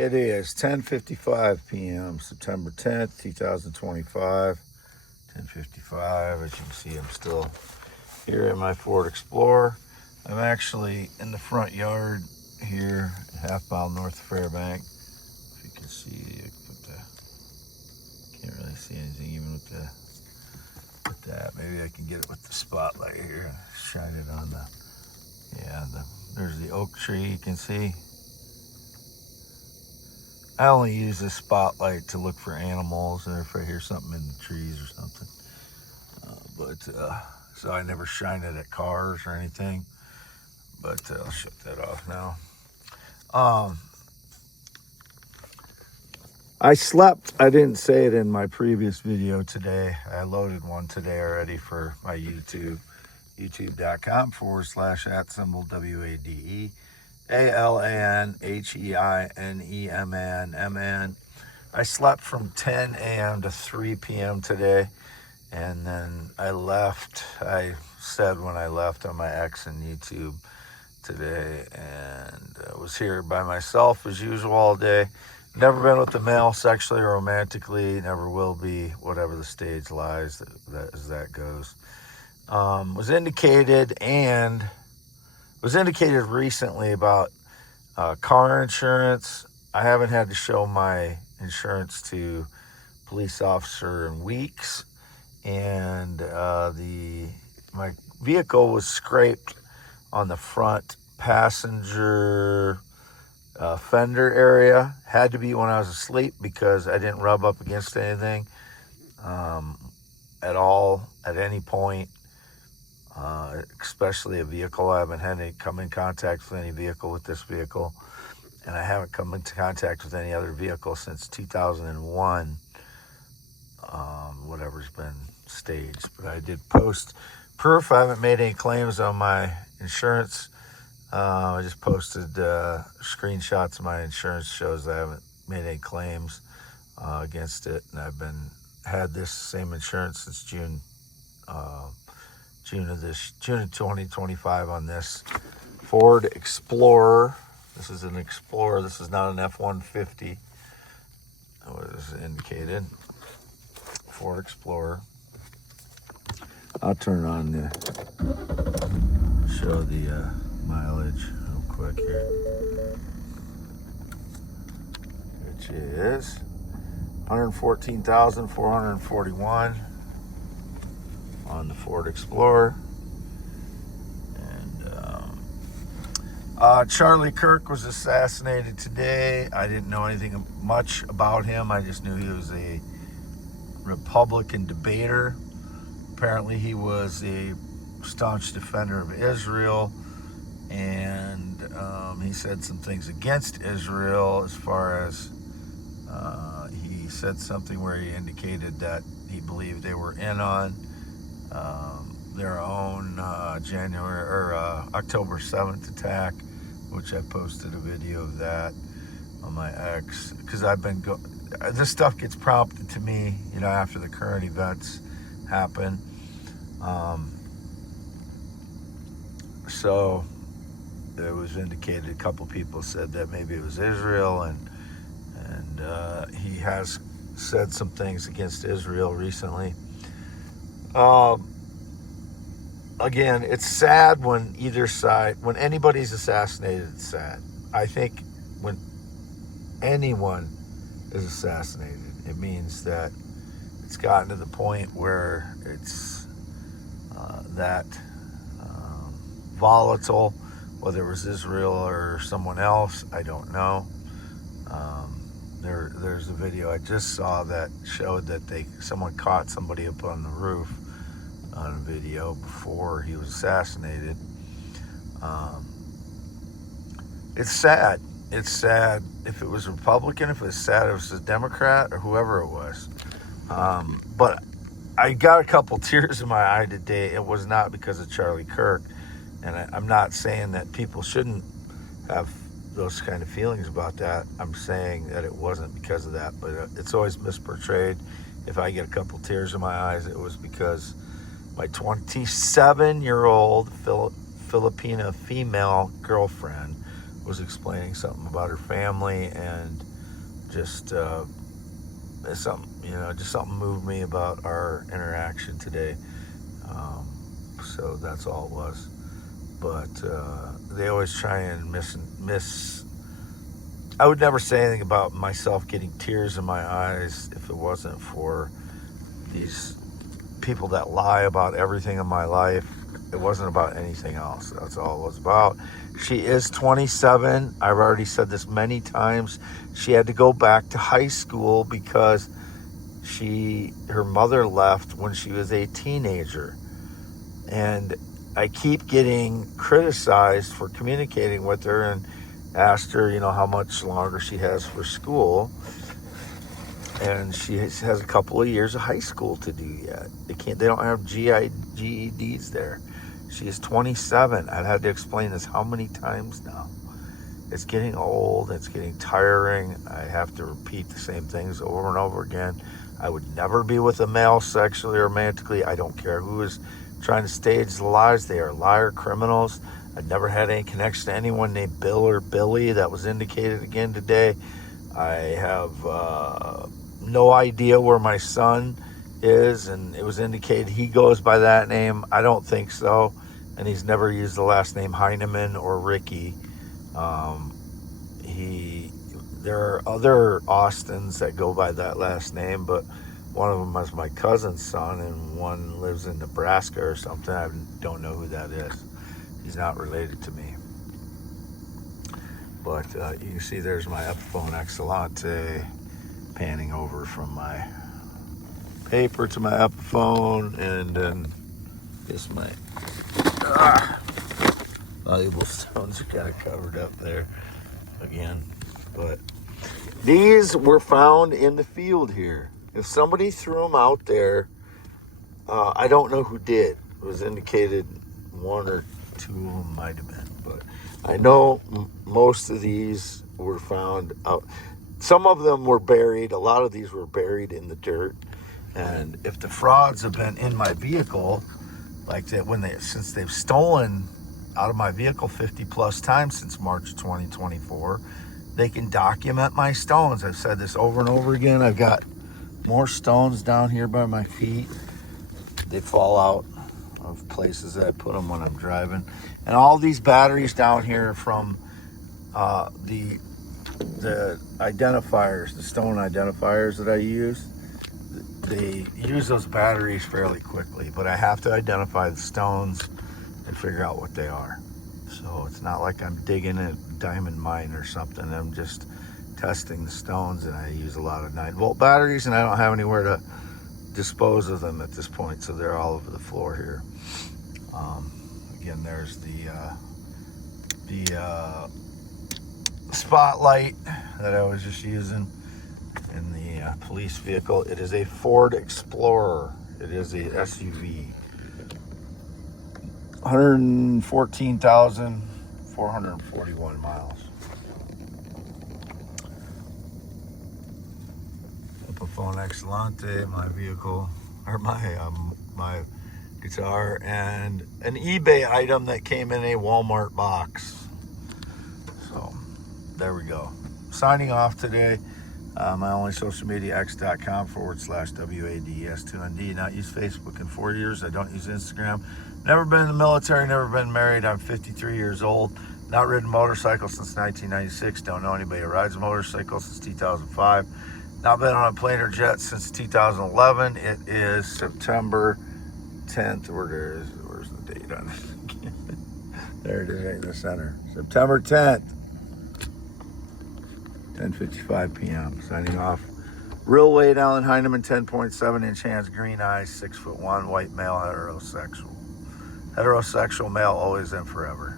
It is 10:55 p.m. September 10th, 2025. 10:55. As you can see, I'm still here in my Ford Explorer. I'm actually in the front yard here, half-mile north of Fairbank. If you can see, can't really see anything even with that. Maybe I can get it with the spotlight here. Shine it on there's the oak tree you can see. I only use this spotlight to look for animals or if I hear something in the trees or something. So I never shine it at cars or anything. But I'll shut that off now. I slept. I didn't say it in my previous video today. I loaded one today already for my YouTube. youtube.com/@WADE. ALANHEINEMAN. I slept from 10 a.m. to 3 p.m. today, and then I left. I said when I left on my X and YouTube today, and I was here by myself as usual all day. Never been with a male sexually or romantically, never will be, whatever the stage lies as that goes. Was indicated recently about car insurance. I haven't had to show my insurance to police officer in weeks, and my vehicle was scraped on the front passenger fender area. Had to be when I was asleep because I didn't rub up against anything at all at any point. Especially a vehicle. I haven't had to come in contact with any vehicle with this vehicle, and I haven't come into contact with any other vehicle since 2001. Whatever's been staged, but I did post proof. I haven't made any claims on my insurance. I just posted screenshots of my insurance, shows I haven't made any claims against it, and I've had this same insurance since June of 2025 on this Ford Explorer. This is an Explorer. This is not an F-150. What is indicated? Ford Explorer. I'll turn on show the mileage real quick here, which is 114,441 on the Ford Explorer. And Charlie Kirk was assassinated today. I didn't know anything much about him. I just knew he was a Republican debater. Apparently he was a staunch defender of Israel, and he said some things against Israel as far as he said something where he indicated that he believed they were in on their own October 7th attack, which I posted a video of that on my X, because this stuff gets prompted to me, after the current events happen. So it was indicated, a couple people said that maybe it was Israel, and he has said some things against Israel recently. Again, it's sad when when anybody's assassinated, it's sad. I think when anyone is assassinated, it means that it's gotten to the point where it's that volatile. Whether it was Israel or someone else, I don't know. There's a video I just saw that showed that someone caught somebody up on the roof on a video before he was assassinated. It's sad. It's sad if it was a Republican, if it was sad if it was a Democrat, or whoever it was. But I got a couple tears in my eye today. It was not because of Charlie Kirk. And I'm not saying that people shouldn't have those kind of feelings about that. I'm saying that it wasn't because of that, but it's always misportrayed. If I get a couple tears in my eyes, it was because my 27-year-old Filipina female girlfriend was explaining something about her family, and just something moved me about our interaction today. So that's all it was. But they always try and miss. I would never say anything about myself getting tears in my eyes if it wasn't for these people that lie about everything in my life. It wasn't about anything else. That's all it was about. She is 27. I've already said this many times. She had to go back to high school because her mother left when she was a teenager. And I keep getting criticized for communicating with her and asked her, how much longer she has for school. And she has a couple of years of high school to do yet. They don't have GEDs there. She is 27. I've had to explain this how many times now. It's getting old. It's getting tiring. I have to repeat the same things over and over again. I would never be with a male sexually or romantically. I don't care who is trying to stage the lies. They are liar criminals. I've never had any connection to anyone named Bill or Billy. That was indicated again today. I have no idea where my son is, and it was indicated he goes by that name. I don't think so. And he's never used the last name Heineman or Ricky. There are other Austins that go by that last name, but one of them is my cousin's son, and one lives in Nebraska or something. I don't know who that is. He's not related to me. But you can see there's my Epiphone Excellente panning over from my paper to my Epiphone, and then just my valuable stones are kind of covered up there again. But these were found in the field here. If somebody threw them out there, I don't know who did. It was indicated one or two of them might have been, but I know most of these were found out. Some of them were buried. A lot of these were buried in the dirt. And if the frauds have been in my vehicle, like that, since they've stolen out of my vehicle 50 plus times since March 2024, they can document my stones. I've said this over and over again. I've got more stones down here by my feet. They fall out of places that I put them when I'm driving. And all these batteries down here from the identifiers, the stone identifiers that I use, they use those batteries fairly quickly, but I have to identify the stones and figure out what they are. So it's not like I'm digging a diamond mine or something. I'm just testing the stones, and I use a lot of 9-volt batteries, and I don't have anywhere to dispose of them at this point, so they're all over the floor here. Again, there's the spotlight that I was just using in the police vehicle. It is a Ford Explorer. It is a SUV. 114,441 miles. Epiphone Excellente, my vehicle, or my guitar, and an eBay item that came in a Walmart box. So there we go. Signing off today. My only social media, x.com/WADES2ND. Not use Facebook in 4 years. I don't use Instagram. Never been in the military, never been married. I'm 53 years old. Not ridden a motorcycle since 1996. Don't know anybody who rides a motorcycle since 2005. Not been on a plane or jet since 2011. It is September 10th. Where's the date on this? There it is, right in the center. September 10th. 10:55 p.m. Signing off. Real weight, Alan Heineman, 10.7-inch hands, green eyes, 6'1", white male, heterosexual. Heterosexual male, always and forever.